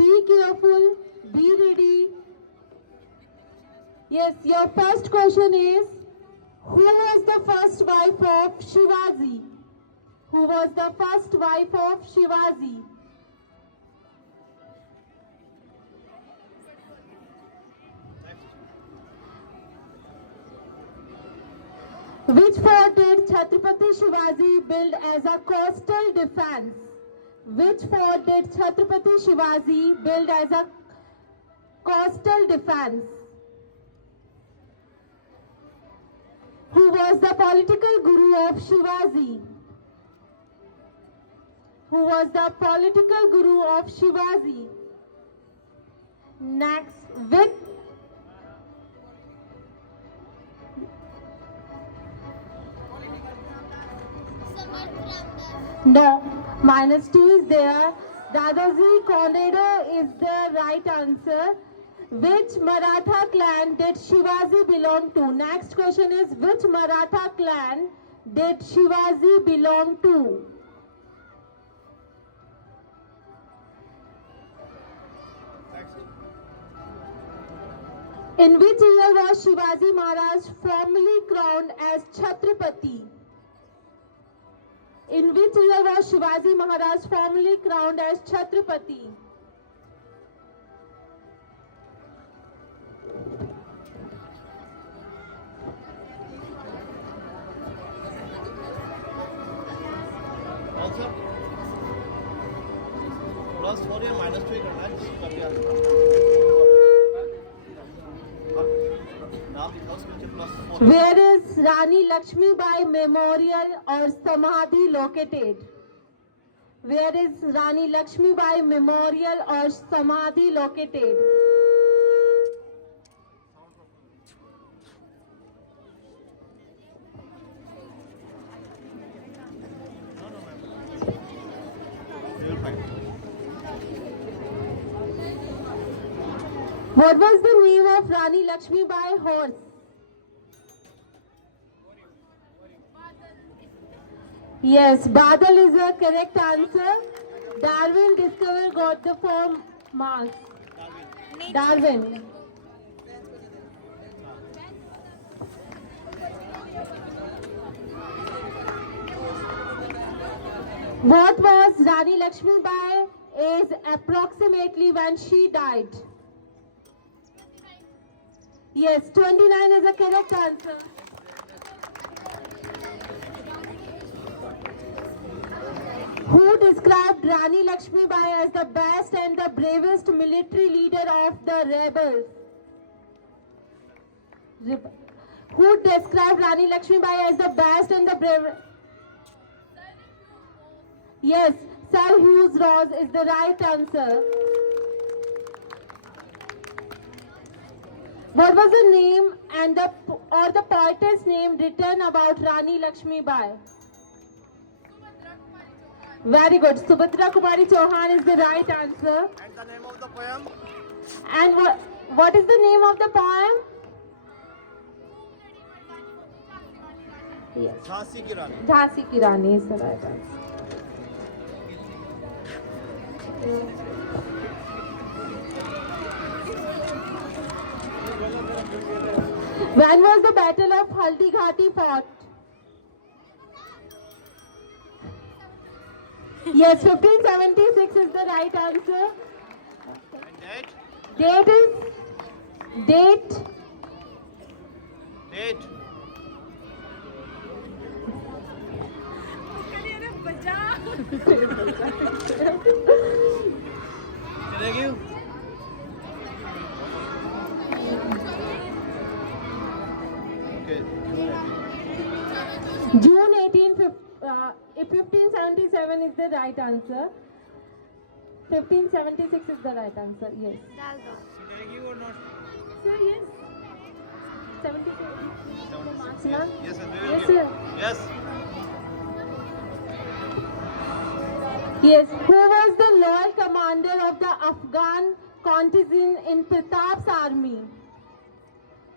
Be careful. Be ready. Yes, your first question is, who was the first wife of Shivaji? Who was the first wife of Shivaji? Which fort did Chhatrapati Shivaji build as a coastal defense? Which fort did Chhatrapati Shivaji build as a coastal defense? Who was the political guru of Shivaji? Who was the political guru of Shivaji? Next, with no, -2 is there. Dadaji Konrad is the right answer. Which Maratha clan did Shivaji belong to? Next question is, which Maratha clan did Shivaji belong to? In which year was Shivaji Maharaj formally crowned as Chhatrapati? In which year was Shivaji Maharaj formally crowned as Chhatrapati? Also, +4 या -2 करना है जिसको कभी नाम लिखा उसके नीचे +4. Where is Rani Lakshmi Bai Memorial or Samadhi located? Where is Rani Lakshmi Bai Memorial or Samadhi located? You will find. What was the name of Rani Lakshmi Bai horse? Yes, Badal is the correct answer. Darwin discovered got the form Mars. Darwin. What was Rani Lakshmi Bai age approximately when she died? Yes, 29 is the correct answer. Who described Rani Lakshmi Bai as the best and the bravest military leader of the rebels? Who described Rani Lakshmi Bai as the best and the bravest? Yes, Sir Hugh Ross is the right answer. What was the name and the poetess name written about Rani Lakshmi Bai? Very good. Subhadra Kumari Chauhan is the right answer. And the name of the poem? And what is the name of the poem? Yes. Jhansi की रानी. Jhansi Ki Rani is the right answer. When was the Battle of Haldi Ghati fought? Yes, 1576 is the right answer. And date? Date is date. Date. चलेगी? Okay. June 1577 is the right answer. 1576 is the right answer. Yes. चलेगी or not? Sir, yes. 74. Yes, yes, sir. We will Yes, give. sir. Yes. Yes. Who was the loyal commander of the Afghan contingent in Pratap's army?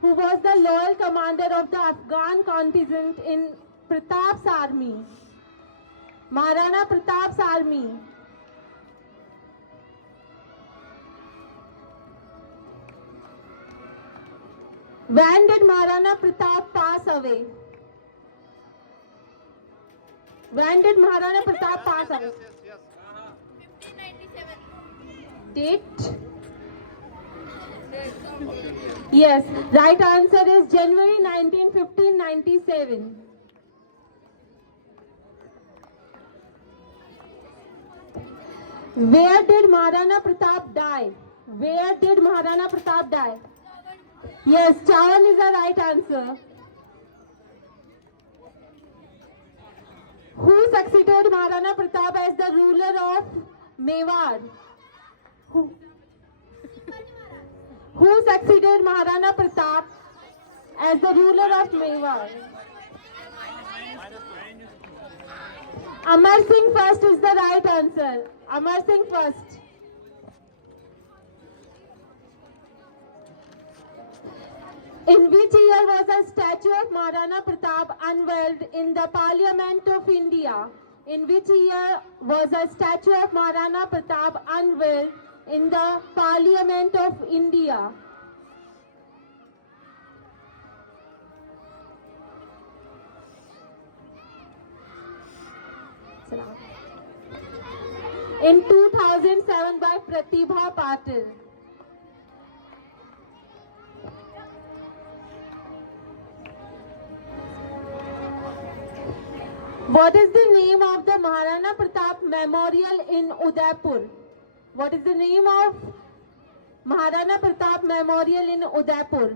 Who was the loyal commander of the Afghan contingent in Pratap's army? Maharana Pratap's army. When did Maharana Pratap pass away? When did Maharana Pratap pass away? Yes. 1597. Date? Yes, right answer is January 19, 1597. Where did Maharana Pratap die? Where did Maharana Pratap die? Yes, Chawan is the right answer. Who succeeded Maharana Pratap as the ruler of Mewar? Who succeeded Maharana Pratap as the ruler of Mewar? Amar Singh first is the right answer. Amar Singh first. In which year was a statue of Maharana Pratap unveiled in the Parliament of India? In which year was a statue of Maharana Pratap unveiled in the Parliament of India? In 2007 by Pratibha Patil. What is the name of the Maharana Pratap Memorial in Udaipur? What is the name of Maharana Pratap Memorial in Udaipur?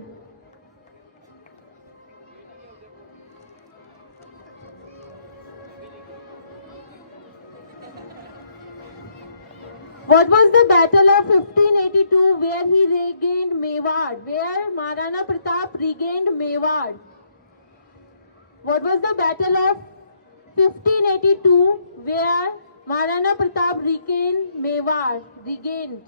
What was the battle of 1582 where he regained Mewar? Where Maharana Pratap regained Mewar? What was the battle of 1582 where Maharana Pratap regained Mewar? Regained.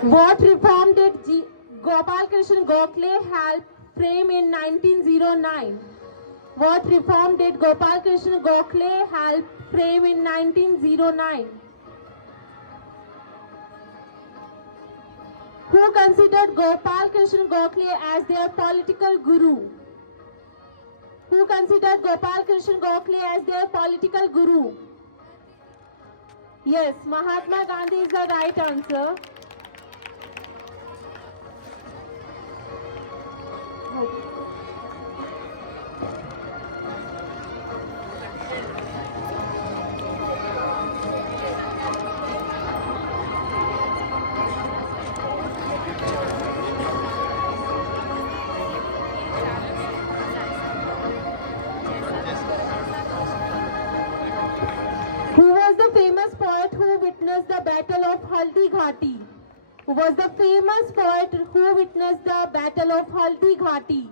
What reform did Gopal Krishna Gokhale help frame in 1909? What reform did Gopal Krishna Gokhale help frame in 1909? Who considered Gopal Krishna Gokhale as their political guru? Who considered Gopal Krishna Gokhale as their political guru? Yes, Mahatma Gandhi is the right answer. Who was the famous poet who witnessed the Battle of Haldi Ghati? Who was the famous poet who witnessed the Battle of Haldi Ghati?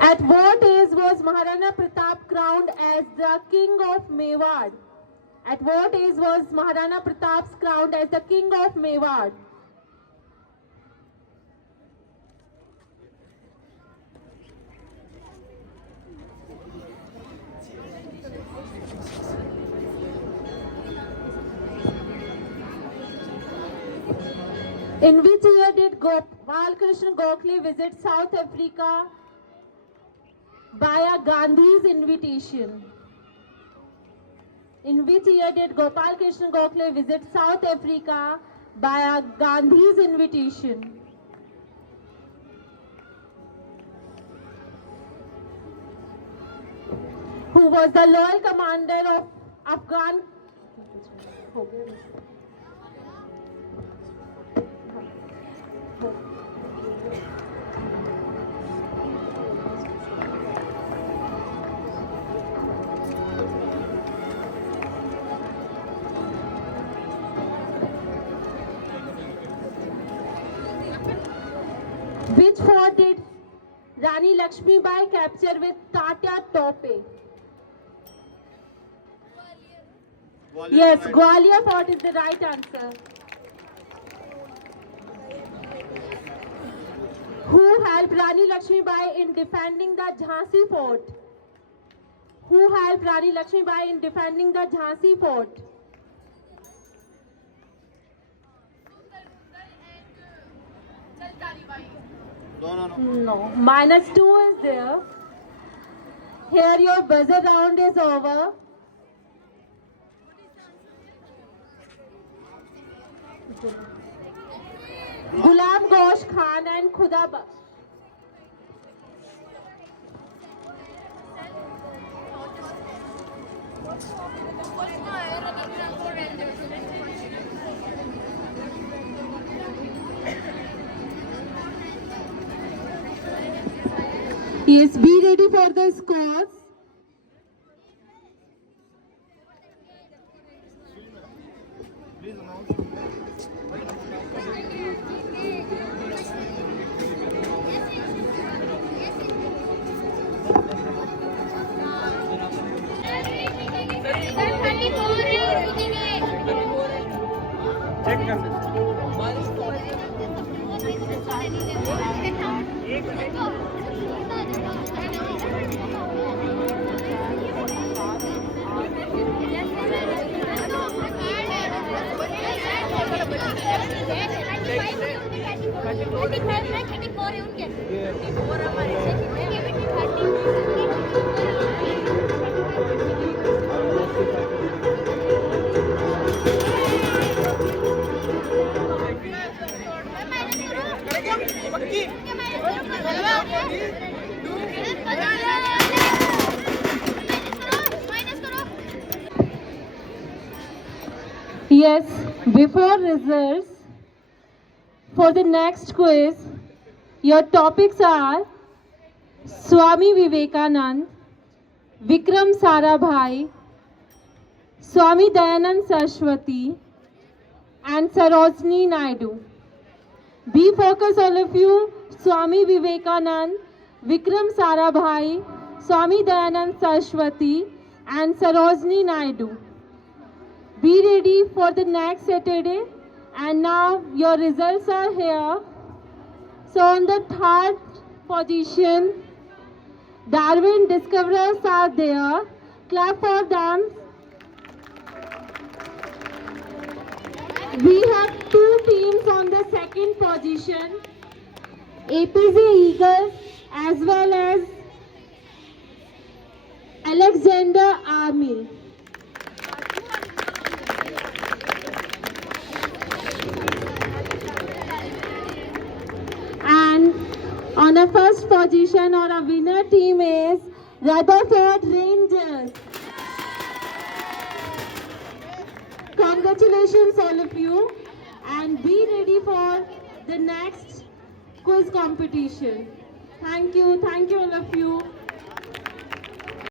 At what age was Maharana Pratap crowned as the king of Mewar? At what age was Maharana Pratap crowned as the king of Mewar? In which year did Gopal Krishna Gokhale visit South Africa via Gandhi's invitation? In which year did Gopal Krishna Gokhale visit South Africa via Gandhi's invitation? Who was the loyal commander of Afghan? Which fort did Rani Lakshmibai captured with Tatya Tope? Yes, Gwalior Fort is the right answer. Who helped Rani Lakshmibai in defending the Jhansi Fort? Who helped Rani Lakshmibai in defending the Jhansi Fort? No. No. -2 is there. Here your buzzer round is over. Gulam Ghosh Khan and Khuda Yes, be ready for the scores. Please announce. Check कर Yes, before results, for the next quiz, your topics are Swami Vivekanand, Vikram Sarabhai, Swami Dayanand Saraswati, and Sarojini Naidu. Be focused, all of you. Swami Vivekanand, Vikram Sarabhai, Swami Dayanand Saraswati, and Sarojini Naidu. Be ready for the next Saturday. And now your results are here. So on the third position, Darwin Discoverers are there. Clap for them. We have two teams on the second position. APJ Eagles as well as Alexander Army. And on a first position, our winner team is Rutherford Rangers. Congratulations all of you, and be ready for the next quiz competition. Thank you all of you.